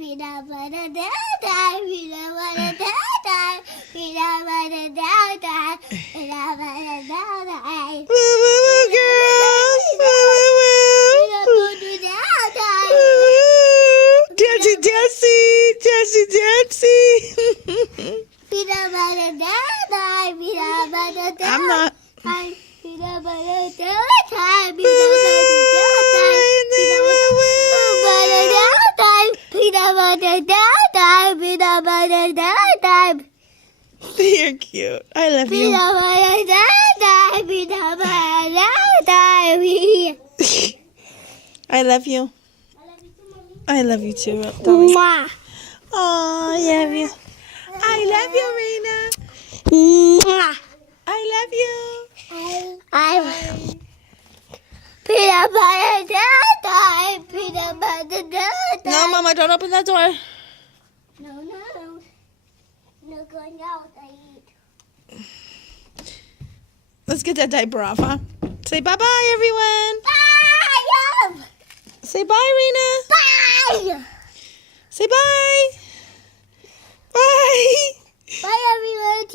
peanut butter time, peanut butter time, peanut butter time, peanut butter time. Woo woo woo, girls. Woo woo woo. Peanut butter time. Woo. Dancey, dancey, dancey, dancey. Peanut butter time, peanut butter time. I'm not. Peanut butter time, peanut butter time. Peanut butter time, peanut butter time. You're cute. I love you. Peanut butter time, peanut butter time. I love you. I love you too, Dolly. Mwah. Oh, I love you. I love you, Reina. Mwah. I love you. I'm peanut butter time, peanut butter time. No, Mama, don't open that door. No. No going out, I eat. Let's get that diaper off, huh? Say bye-bye, everyone. Bye! Say bye, Reina. Bye! Say bye. Bye. Bye, everyone.